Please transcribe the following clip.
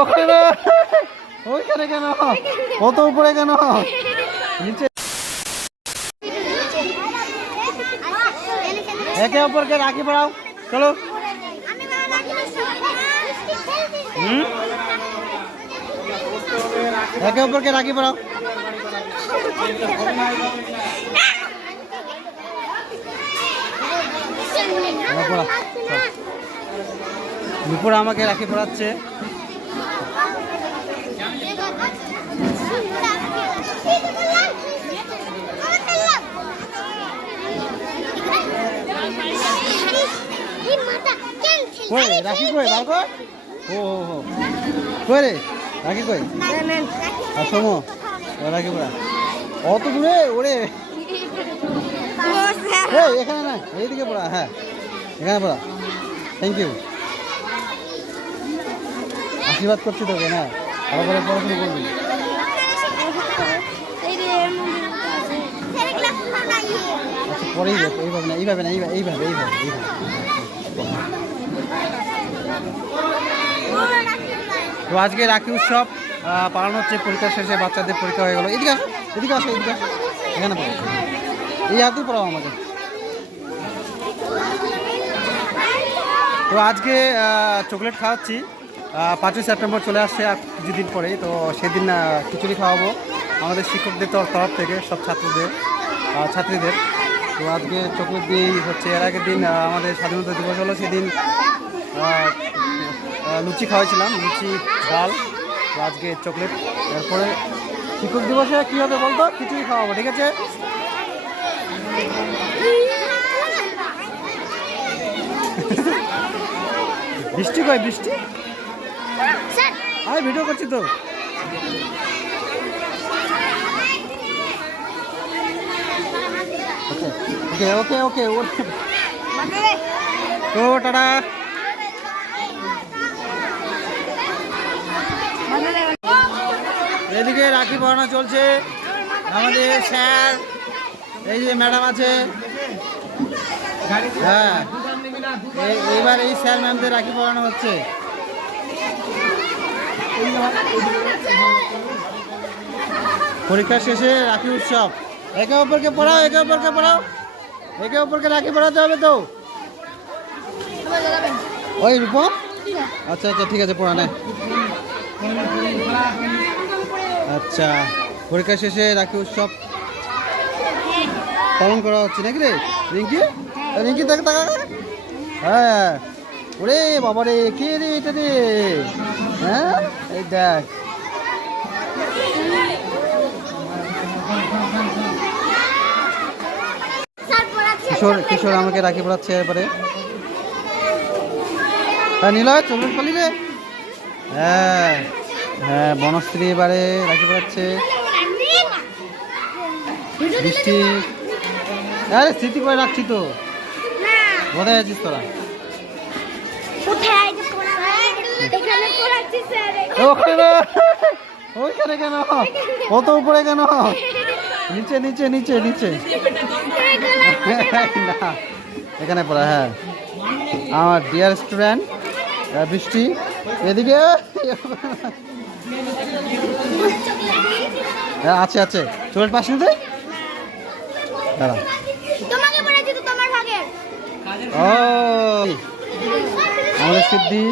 ওখানে ওইখানে কেন, কত উপরে কেন, নিচে। একে অপরকে রাখি পড়াও, চলো। একে অপরকে রাখি পড়াও। নুপুর আমাকে রাখি পড়াচ্ছে। রাখি কই বার কর। ও কই রে রাখি কই? শোনো রাখি পড়া অত দূরে ওরে, এখানে না, এইদিকে পড়া। হ্যাঁ এখানে পড়া। থ্যাংক ইউ, আশীর্বাদ করছি তোকে। না আবার পড়াশোনা করবি। আচ্ছা পরেই এইভাবে না, এইভাবে না, এইভাবে এইভাবে এইভাবে। তো আজকে রাখি উৎসব পালন হচ্ছে। পরীক্ষা শেষে বাচ্চাদের পরীক্ষা হয়ে গেল। এদিকে আসো, এদিকে আসো, এদিকে আসো, এখানে পড়ো, এই হাতেই পড়াও আমাকে। তো আজকে চকলেট খাওয়াচ্ছি। 5ই সেপ্টেম্বর চলে আসছে আর কিছুদিন পরেই। তো সেদিন খিচুড়ি খাওয়াবো আমাদের শিক্ষকদের তরফ থেকে, সব ছাত্রীদের। তো আজকে চকলেট দিয়েই হচ্ছে। এর আগের দিন আমাদের স্বাধীনতা দিবস হলো, সেদিন লুচি খাওয়াইছিলাম, লুচি ডাল। তো আজকে চকলেট। এরপরে শিক্ষক দিবসে কী হবে বলতো? খিচুড়ি খাওয়াবো, ঠিক আছে? বৃষ্টি কই? বৃষ্টি আমি ভিডিও করছি তো। ওকে ওকে ওকে ওকে তো টাটা। এদিকে রাখি পড়ানো চলছে। আমাদের স্যার, এই যে ম্যাডাম আছে। হ্যাঁ এইবার এই স্যার ম্যামদের রাখি পড়ানো হচ্ছে। পরীক্ষা শেষে রাখি উৎসব। একে অপরকে পড়াও, একে অপরকে পড়াও, একে অপরকে রাখি পড়াতে হবে তো। ওই রূপম, আচ্ছা আচ্ছা ঠিক আছে, পড়া নেই। আচ্ছা পরীক্ষা শেষে রাখি উৎসব পালন করা হচ্ছে নাকি রে রিঙ্কি? রিঙ্কি দেখ, হ্যাঁ ওরে বাবা রে, কে রে এটা রে? হ্যাঁ এই দেখ, কিশোর আমাকে রাখি পড়াচ্ছে। এরপরে হ্যাঁ নিলয় চলুন পালি রে। হ্যাঁ হ্যাঁ বনশ্রী এবারে রাখি পড়াচ্ছে। বৃষ্টি, আরে স্মৃতি করে রাখছি তো। কোথায় আছিস তোরা? ওইখানে কেন, কত উপরে কেন, নিচে নিচে নিচে নিচে। না এখানে পড়া। হ্যাঁ আমার ডিয়ার স্টুডেন্ট বৃষ্টি, এদিকে আছে আছে। চোখের পাশ নিতে দাঁড়া। ও আমাদের সিদ্ধি।